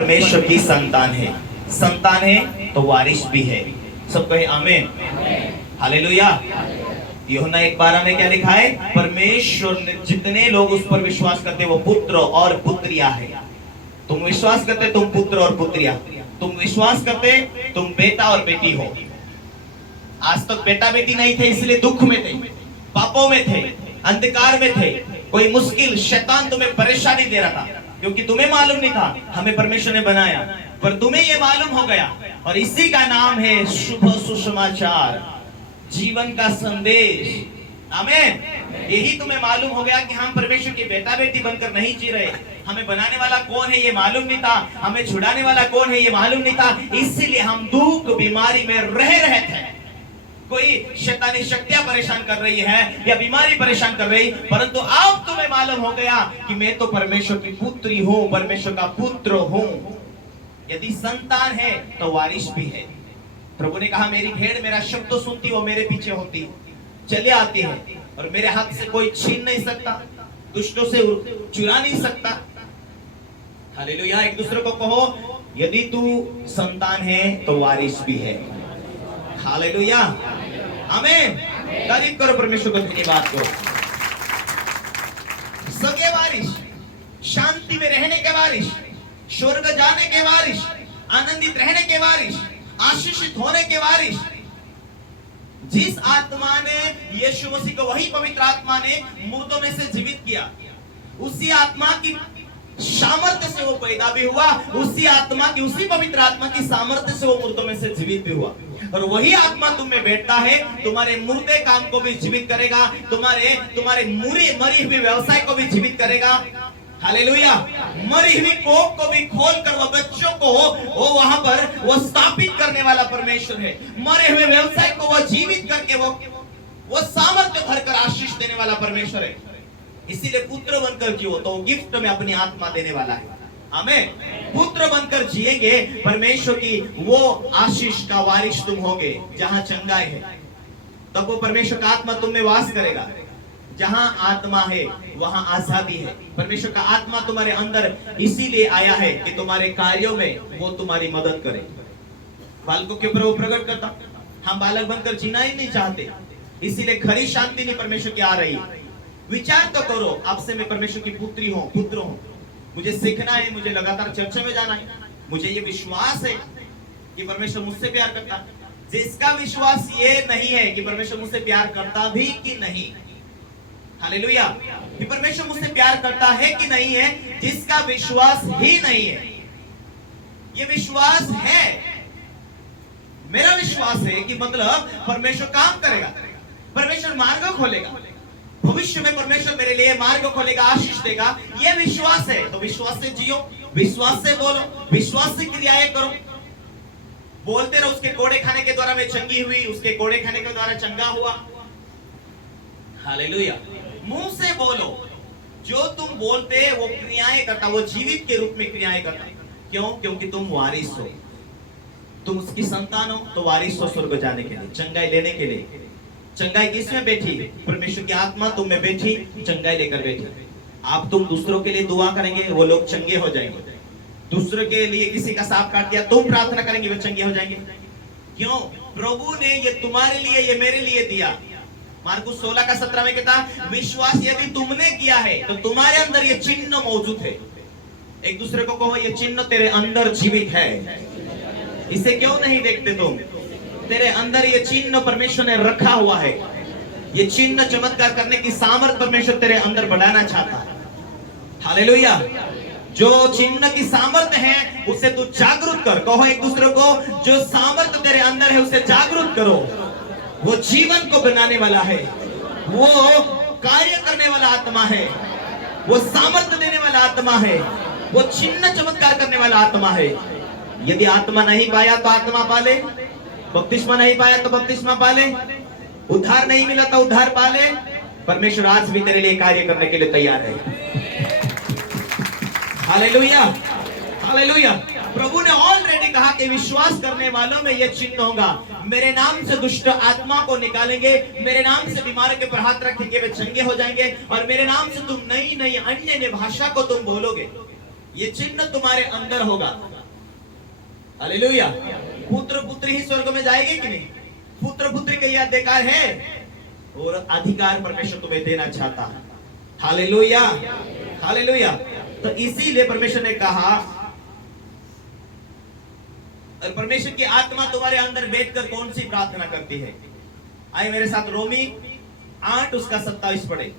परमेश्वर की संतान है। संतान है तो वारिस भी है। सब कहे आमीन। हालेलुया। यूहन्ना 1:12 में क्या लिखा है? परमेश्वर ने जितने लोग उस पर विश्वास करते वो पुत्र और पुत्रियां है। तुम विश्वास करते तुम पुत्र और पुत्रियां, तुम विश्वास करते तुम बेटा और बेटी हो। आज तक बेटा बेटी नहीं थे, इसलिए दुख में थे, पापों में थे, अंधकार में थे। कोई मुश्किल शैतान तुम्हें परेशानी दे रहा था क्योंकि तुम्हें मालूम नहीं था हमें परमेश्वर ने बनाया, पर तुम्हें यह मालूम हो गया और इसी का नाम है शुभ सुसमाचार, जीवन का संदेश। आमीन। यही तुम्हें मालूम हो गया कि हम परमेश्वर के बेटा बेटी बनकर नहीं जी रहे। हमें बनाने वाला कौन है ये मालूम नहीं था, हमें छुड़ाने वाला कौन है ये मालूम नहीं था, इसीलिए हम दुख बीमारी में रह रहे थे। कोई शैतानी शक्तियां परेशान कर रही है या बीमारी परेशान कर रही, परंतु अब तुम्हें मालूम हो गया कि मैं तो परमेश्वर की पुत्री हूं, परमेश्वर का पुत्र हूं। यदि संतान है तो वारिस भी है। प्रभु ने कहा मेरी भेड़ मेरा शब्द तो सुनती, वो मेरे पीछे होती, चले आती है और मेरे हाथ से कोई छीन नहीं सकता, दुष्टों से चुरा नहीं सकता। हालेलुया। एक दूसरे को कहो यदि तू संतान है तो वारिस भी है। हालेलुया। आमीन। तारीफ करो परमेश्वर को, धन्यवाद करो। सगे वारिस, शांति में रहने के वारिस, स्वर्ग जाने के वारिस, आनंदित रहने के वारिस, आशीषित होने के वारिस। जिस आत्मा ने यीशु मसीह को, वही पवित्र आत्मा ने मुर्दों में से जीवित किया, उसी आत्मा की सामर्थ्य से वो पैदा भी हुआ, उसी आत्मा की, उसी पवित्र आत्मा की सामर्थ्य से वो मुर्दों में से जीवित भी हुआ। और वही आत्मा तुम में बैठता है, तुम्हारे मुर्दे काम को भी जीवित करेगा, तुम्हारे मरी हुई व्यवसाय को भी जीवित करेगा। हालेलुया। मरी हुई कोख को भी खोल कर वो बच्चों को वो वहां पर वो स्थापित करने वाला परमेश्वर है। मरे हुए व्यवसाय को वो जीवित करके वो सामर्थ्य भरकर आशीष देने वाला परमेश्वर है। इसीलिए पुत्र बनकर जियो तो गिफ्ट में अपनी आत्मा देने वाला है। आमीन। पुत्र बनकर जिएंगे, परमेश्वर की वो आशीष का वारिस तुम होगे। जहां चंगाई है तब वो परमेश्वर का आत्मा तुम में वास करेगा। जहां आत्मा है वहां आजादी है। परमेश्वर का आत्मा तुम्हारे अंदर इसीलिए आया है कि तुम्हारे कार्यों में वो तुम्हारी मदद करे। बालकों के ऊपर वो प्रकट करता, हम बालक बनकर जीना ही नहीं चाहते, इसीलिए खरी शांति नहीं परमेश्वर की आ रही। विचार तो करो, आपसे मैं परमेश्वर की पुत्री हूं, पुत्र हूं, मुझे सीखना है, मुझे लगातार चर्चा में जाना है, मुझे ये विश्वास है कि परमेश्वर मुझसे प्यार करता है। जिसका विश्वास ये नहीं है कि परमेश्वर मुझसे प्यार करता भी कि नहीं, हालेलुया, कि परमेश्वर मुझसे प्यार करता है कि नहीं है, जिसका विश्वास ही नहीं है, ये विश्वास है, मेरा विश्वास है कि मतलब परमेश्वर काम करेगा, परमेश्वर मार्ग खोलेगा, भविष्य में परमेश्वर मेरे लिए मार्ग खोलेगा, आशीष देगा, ये विश्वास है। तो विश्वास से जियो, विश्वास से बोलो, विश्वास से क्रियाएं करो। बोलते रहो उसके कोड़े खाने के द्वारा मैं चंगी हुई, उसके कोड़े खाने के द्वारा चंगा हुआ। हालेलुया। मुंह से बोलो, जो तुम बोलते वो क्रियाएं करता, वो जीवित के रूप में क्रियाएं करता। क्यों? क्योंकि तुम वारिस हो, तुम उसकी संतान हो, तो वारिस हो स्वर्ग जाने के लिए, चंगाई लेने के लिए। चंगाई किसमें बैठी? परमेश्वर की आत्मा तुम में बैठी, चंगाई लेकर बैठी। आप तुम दूसरों के लिए दुआ करेंगे, वो लोग चंगे हो जाएंगे। दूसरों के लिए किसी का सांप काट दिया, तुम प्रार्थना करेंगे, वो चंगे हो जाएंगे। क्यों? प्रभु ने ये तुम्हारे लिए, ये मेरे लिए दिया। मार्कुस 16:17 में कहता, विश्वास यदि तुमने किया है तो तुम्हारे अंदर ये चिन्ह मौजूद है। एक दूसरे को कहो ये चिन्ह तेरे अंदर जीवित है। इसे क्यों नहीं देखते तुम? तेरे अंदर ये चिन्ह परमेश्वर ने रखा हुआ है। ये चिन्ह चमत्कार करने की सामर्थ परमेश्वर तेरे अंदर बढ़ाना चाहता है। हालेलुया। जो चिन्ह की सामर्थ है उसे तू जागरूक कर। कहो एक दूसरे को, जो सामर्थ तेरे अंदर है उसे जागरूक करो। वो जीवन को बनाने वाला है, वो कार्य करने वाला आत्मा है, वो सामर्थ देने वाला आत्मा है, वो चिन्ह चमत्कार करने वाला आत्मा है। यदि आत्मा नहीं पाया तो आत्मा पाले, बपतिस्मा नहीं पाया तो बपतिस्मा पाले, उद्धार नहीं मिला तो उद्धार पाले। परमेश्वर आज भी तेरे लिए कार्य करने के लिए तैयार है। Hallelujah, hallelujah. प्रभु ने ऑलरेडी कहा कि विश्वास करने वालों में यह चिन्ह होगा, मेरे नाम से दुष्ट आत्मा को निकालेंगे, मेरे नाम से बीमार के पर हाथ रखेंगे वे चंगे हो जाएंगे, और मेरे नाम से तुम नई नई अन्य भाषा को तुम बोलोगे। ये चिन्ह तुम्हारे अंदर होगा। हालेलुया। पुत्र पुत्री ही स्वर्ग में जाएगी कि नहीं? पुत्र पुत्री का यह अधिकार है और अधिकार परमेश्वर तुम्हें देना चाहता है। Hallelujah, hallelujah. तो इसीलिए परमेश्वर ने कहा, और परमेश्वर की आत्मा तुम्हारे अंदर बैठकर कौन सी प्रार्थना करती है? आइए मेरे साथ रोमी 8 उसका 27 पढ़े।